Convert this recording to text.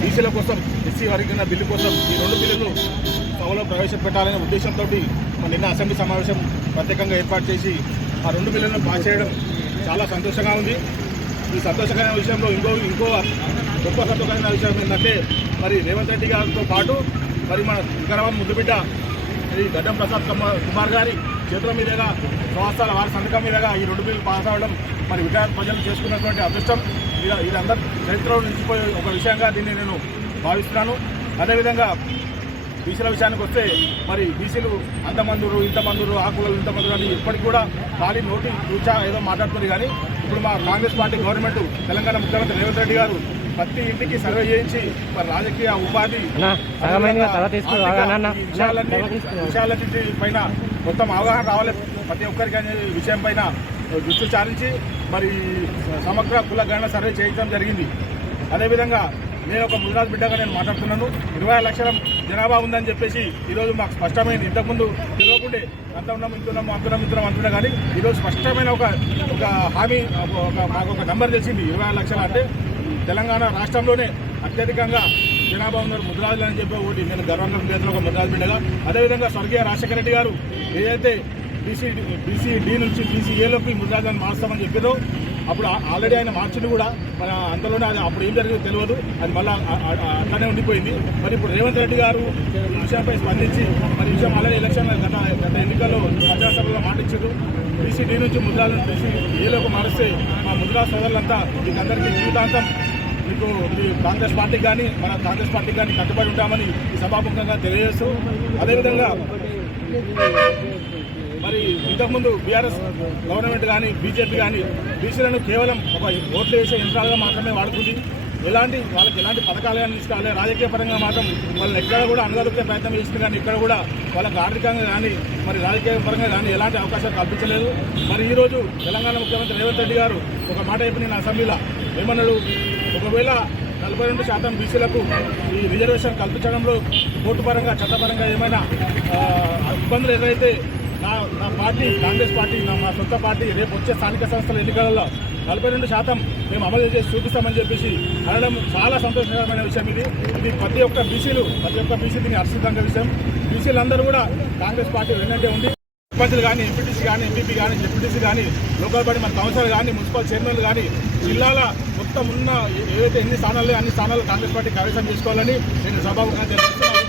బీసీల కోసం ఎస్సీ వర్గీకరణ బిల్లు కోసం ఈ రెండు బిల్లులు సభలో ప్రవేశపెట్టాలనే ఉద్దేశంతో నిన్న అసెంబ్లీ సమావేశం ప్రత్యేకంగా ఏర్పాటు చేసి ఆ రెండు బిల్లులను పాస్ చేయడం చాలా సంతోషంగా ఉంది. ఈ సంతోషకరమైన విషయంలో ఇంకో ఇంకో గొప్ప సంతోషకరమైన విషయం ఏంటంటే మరి రేవంత్ రెడ్డి గారితో పాటు మరి మన వికారాబాద్ ముద్దుబిడ్డ ఈ గడ్డం ప్రసాద్ కుమార్ కుమార్ గారి చేతుల మీదుగా సంవత్సరాల వారి సంతకం మీదుగా ఈ రెండు బిల్లు పాస్ అవ్వడం మరి వికారాబాద్ ప్రజలు చేసుకున్నటువంటి అదృష్టం. ఇదందరూ చరిత్రలో నిలిచిపోయే ఒక విషయంగా దీన్ని నేను భావిస్తున్నాను. అదేవిధంగా బీసీల విషయానికి వస్తే మరి బీసీలు అంతమందురు ఇంతమందురు ఆకులు ఇంతమందురు అని ఇప్పటికి కూడా ఖాళీ నోటి చూచా ఏదో మాట్లాడుతుంది కానీ ఇప్పుడు మా కాంగ్రెస్ పార్టీ గవర్నమెంట్ తెలంగాణ ముఖ్యమంత్రి రేవంత్ రెడ్డి గారు ప్రతి ఇంటికి సర్వే చేయించి మరి రాజకీయ ఉపాధి. విషయాలన్నింటి పైన మొత్తం అవగాహన రావాలి ప్రతి ఒక్కరికి అనే విషయం పైన దృష్టి సారించి మరి సమగ్ర కుల గణన సర్వే చేయించడం జరిగింది. అదేవిధంగా నేను ఒక ముదిరాజ్ బిడ్డగా నేను మాట్లాడుతున్నాను. ఇరవై లక్షల జనాభా ఉందని చెప్పేసి ఈరోజు మాకు స్పష్టమైంది. ఇంతకుముందు తెలియకుండే అంత ఉన్నాం ఇంత అంతున్నాం ఇంతున్నాం అంటున్నా కానీ ఈరోజు స్పష్టమైన ఒక ఒక హామీ ఒక మాకు ఒక నెంబర్ తెలిసింది. ఇరవై లక్షలు అంటే తెలంగాణ రాష్ట్రంలోనే అత్యధికంగా జనాభా ఉన్నారు ముద్రాజులు అని చెప్పి ఒకటి. నేను గర్వంగా ఒక ముద్రాజు బిడ్డగా. అదేవిధంగా స్వర్గీయ రాజశేఖర రెడ్డి గారు ఏదైతే బీసీ బీసీ డి నుంచి బీసీ ఏలోకి ముద్రాజాన్ని మార్చామని చెప్పారు అప్పుడు ఆల్రెడీ ఆయన మార్చింది కూడా. మన అంతలోనే అది అప్పుడు ఏం జరిగిందో తెలియదు. అది మళ్ళీ అట్లానే ఉండిపోయింది. మరి ఇప్పుడు రేవంత్ రెడ్డి గారు ఈ విషయంపై స్పందించి మరి విషయం ఆల్రెడీ ఎలక్షన్ గత గత ఎన్నికల్లో ప్రజాసభలో మాటించారు బీసీ డి నుంచి ముద్రాలను బీసీ ఏలోకి మారిస్తే మా ముద్రా సోదరులంతా మీకు జీవితాంతం మీకు మీ కాంగ్రెస్ పార్టీకి కానీ మన కాంగ్రెస్ పార్టీకి కానీ కట్టుబడి ఉంటామని ఈ సభాముఖంగా తెలియజేస్తూ అదేవిధంగా మరి ఇంతకుముందు బీఆర్ఎస్ గవర్నమెంట్ కానీ బీజేపీ కానీ బీసీలను కేవలం ఒక ఓట్లు వేసే యంత్రాలుగా మాత్రమే వాడుకుంది. ఎలాంటి వాళ్ళకి ఎలాంటి పథకాలు కానీ తీసుకోవాలి రాజకీయ పరంగా మాత్రం వాళ్ళని ఎక్కడ కూడా అనగలిగే ప్రయత్నం చేస్తుంది కానీ ఇక్కడ కూడా వాళ్ళకి ఆర్థికంగా కానీ మరి రాజకీయ పరంగా కానీ ఎలాంటి అవకాశాలు కల్పించలేదు. మరి ఈరోజు తెలంగాణ ముఖ్యమంత్రి రేవంత్ రెడ్డి గారు ఒక మాట చెప్పి నేను అసెంబ్లీలో ఏమన్నాడు? ఒకవేళ నలభై రెండు శాతం బీసీలకు ఈ రిజర్వేషన్ కల్పించడంలో కోర్టు పరంగా చట్టపరంగా ఏమైనా ఇబ్బందులు ఎదురైతే నా నా పార్టీ కాంగ్రెస్ పార్టీ నా మా సొంత పార్టీ రేపు వచ్చే స్థానిక సంస్థల ఎన్నికలలో నలభై రెండు శాతం మేము అమలు చేసి చూపిస్తామని చెప్పేసి అనడం చాలా సంతోషకరమైన విషయం ఇది. ఇది ప్రతి ఒక్క బీసీలు ప్రతి ఒక్క బీసీ దీన్ని హర్షితంగా విషయం బీసీలందరూ కూడా కాంగ్రెస్ పార్టీ వెన్నంటే ఉంది సర్పంచులు కానీ ఎంపీటీసీ కానీ ఎంపీపీ కానీ డిప్యూటీసీ కానీ లోకల్ బాడీ మన కౌన్సిలర్ కానీ మున్సిపల్ చైర్మన్లు కానీ జిల్లాల మొత్తం ఉన్న ఏదైతే ఎన్ని స్థానాలు అన్ని స్థానాలు కాంగ్రెస్ పార్టీ కైవసం చేసుకోవాలని నేను సభాముఖంగా తెలియజేస్తున్నాను.